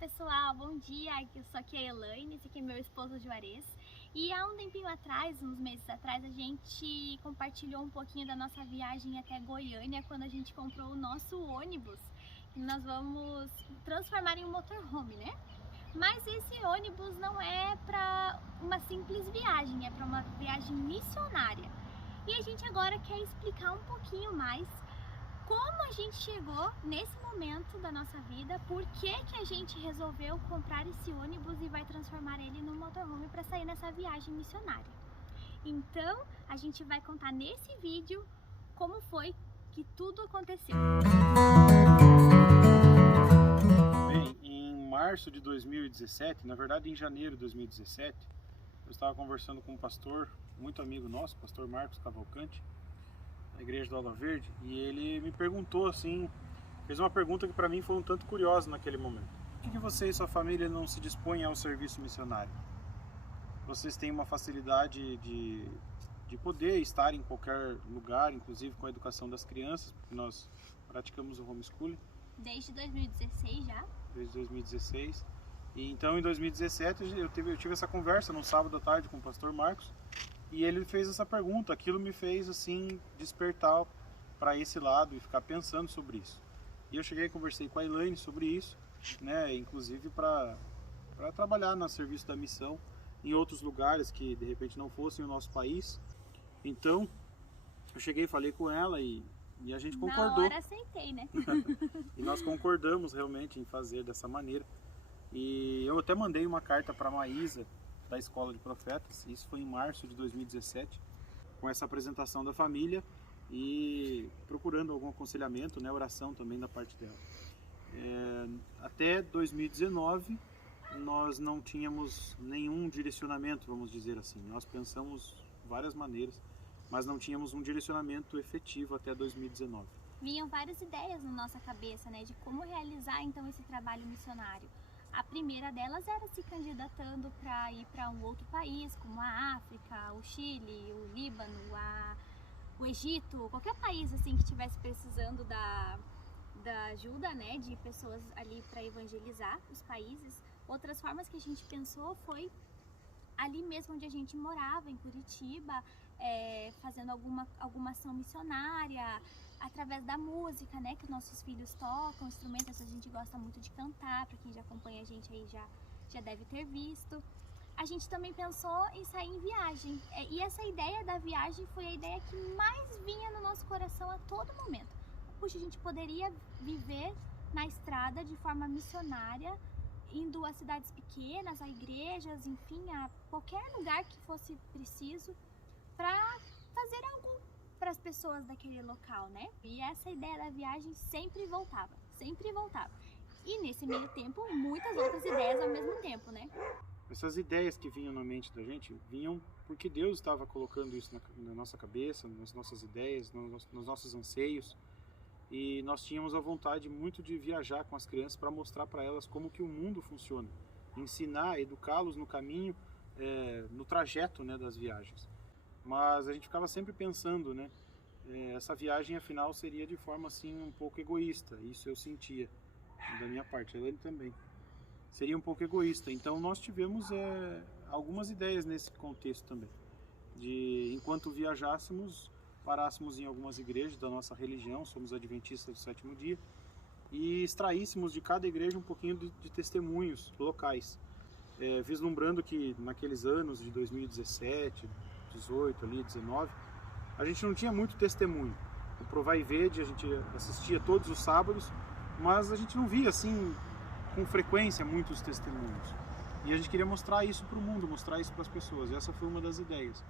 pessoal, bom dia, eu sou aqui a Elaine, esse aqui é meu esposo Juarez. E há um tempinho atrás, uns meses atrás, a gente compartilhou um pouquinho da nossa viagem até Goiânia, quando a gente comprou o nosso ônibus, que nós vamos transformar em um motorhome, né? Mas esse ônibus não é para uma simples viagem, é para uma viagem missionária. E a gente agora quer explicar um pouquinho mais como a gente chegou nesse momento da nossa vida, por que a gente resolveu comprar esse ônibus e vai transformar ele num motorhome para sair nessa viagem missionária. Então, a gente vai contar nesse vídeo como foi que tudo aconteceu. Bem, em março de 2017, na verdade em janeiro de 2017, eu estava conversando com um pastor, muito amigo nosso, pastor Marcos Cavalcante, na igreja do Alva Verde, e ele me perguntou assim, fez uma pergunta que para mim foi um tanto curiosa naquele momento. Por que você e sua família não se dispõem ao serviço missionário? Vocês têm uma facilidade de poder estar em qualquer lugar, inclusive com a educação das crianças, porque nós praticamos o homeschooling. Desde 2016 já? Desde 2016. E então em 2017 eu tive essa conversa num sábado à tarde com o pastor Marcos, e ele fez essa pergunta. Aquilo me fez assim despertar para esse lado e ficar pensando sobre isso. E eu cheguei e conversei com a Elaine sobre isso, né, inclusive para trabalhar no serviço da missão em outros lugares que de repente não fossem o nosso país. Então eu cheguei e falei com ela e a gente concordou. Na hora aceitei, né? E nós concordamos realmente em fazer dessa maneira. E eu até mandei uma carta para a Maísa, da Escola de Profetas, isso foi em março de 2017, com essa apresentação da família e procurando algum aconselhamento, né, oração também da parte dela. Até 2019 nós não tínhamos nenhum direcionamento, vamos dizer assim. Nós pensamos várias maneiras, mas não tínhamos um direcionamento efetivo até 2019. Vinham várias ideias na nossa cabeça, né, de como realizar então esse trabalho missionário. A primeira delas era se candidatando para ir para um outro país, como a África, o Chile, o Líbano, o Egito, qualquer país assim que estivesse precisando da ajuda, né, de pessoas ali para evangelizar os países. Outras formas que a gente pensou foi ali mesmo onde a gente morava, em Curitiba, fazendo alguma ação missionária, através da música, né, que nossos filhos tocam, instrumentos, a gente gosta muito de cantar, para quem já acompanha a gente aí já deve ter visto. A gente também pensou em sair em viagem, e essa ideia da viagem foi a ideia que mais vinha no nosso coração a todo momento. Puxa, a gente poderia viver na estrada de forma missionária, indo a cidades pequenas, a igrejas, enfim, a qualquer lugar que fosse preciso, para fazer algo para as pessoas daquele local, né? E essa ideia da viagem sempre voltava, sempre voltava. E nesse meio tempo, muitas outras ideias ao mesmo tempo, né? Essas ideias que vinham na mente da gente, vinham porque Deus estava colocando isso na nossa cabeça, nas nossas ideias, nos nossos anseios. E nós tínhamos a vontade muito de viajar com as crianças para mostrar para elas como que o mundo funciona. Ensinar, educá-los no caminho, no trajeto, né, das viagens. Mas a gente ficava sempre pensando, né, essa viagem afinal seria de forma assim um pouco egoísta. Isso eu sentia da minha parte, a Elaine também. Seria um pouco egoísta. Então nós tivemos algumas ideias nesse contexto também. De enquanto viajássemos, parássemos em algumas igrejas da nossa religião, somos adventistas do sétimo dia, e extraíssemos de cada igreja um pouquinho de testemunhos locais, vislumbrando que naqueles anos de 2017, 18, ali, 19, a gente não tinha muito testemunho. O Provai e Vede a gente assistia todos os sábados, mas a gente não via assim com frequência muitos testemunhos. E a gente queria mostrar isso para o mundo, mostrar isso para as pessoas. Essa foi uma das ideias.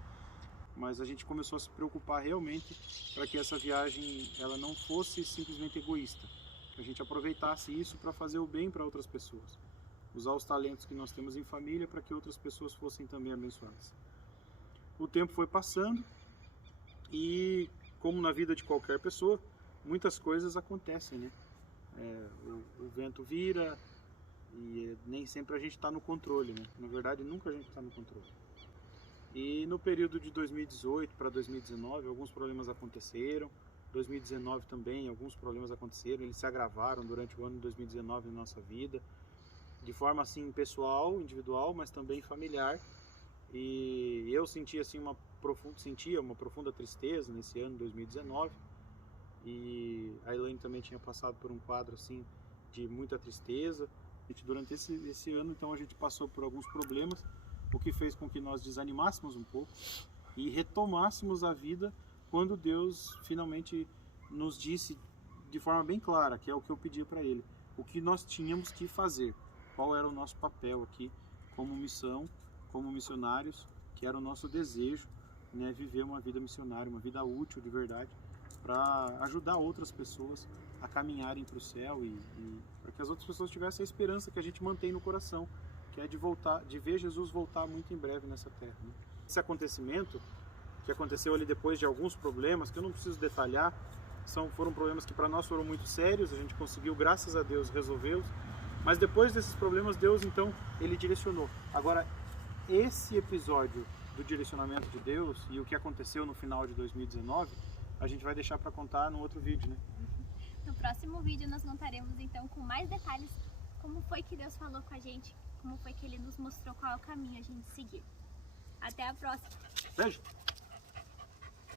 Mas a gente começou a se preocupar realmente para que essa viagem ela não fosse simplesmente egoísta, que a gente aproveitasse isso para fazer o bem para outras pessoas, usar os talentos que nós temos em família para que outras pessoas fossem também abençoadas. O tempo foi passando e, como na vida de qualquer pessoa, muitas coisas acontecem, né? O vento vira e nem sempre a gente está no controle, né? Na verdade, nunca a gente está no controle. E no período de 2018 para 2019, alguns problemas aconteceram. 2019 também, alguns problemas aconteceram, eles se agravaram durante o ano de 2019 na nossa vida. de forma assim pessoal, individual, mas também familiar. E eu sentia assim uma profunda tristeza nesse ano 2019. E a Elaine também tinha passado por um quadro assim de muita tristeza. Durante esse ano, então, a gente passou por alguns problemas, o que fez com que nós desanimássemos um pouco e retomássemos a vida quando Deus finalmente nos disse de forma bem clara, que é o que eu pedia para Ele, o que nós tínhamos que fazer, qual era o nosso papel aqui como missão, como missionários, que era o nosso desejo, né, viver uma vida missionária, uma vida útil de verdade, para ajudar outras pessoas a caminharem para o céu e para que as outras pessoas tivessem a esperança que a gente mantém no coração, que é de ver Jesus voltar muito em breve nessa terra, né? Esse acontecimento que aconteceu ali depois de alguns problemas, que eu não preciso detalhar, foram problemas que para nós foram muito sérios, a gente conseguiu, graças a Deus, resolvê-los, mas depois desses problemas, Deus então, Ele direcionou. Agora, esse episódio do direcionamento de Deus e o que aconteceu no final de 2019, a gente vai deixar para contar no outro vídeo, né? No próximo vídeo nós contaremos então com mais detalhes como foi que Deus falou com a gente, como foi que Ele nos mostrou qual é o caminho a gente seguir. Até a próxima! Beijo!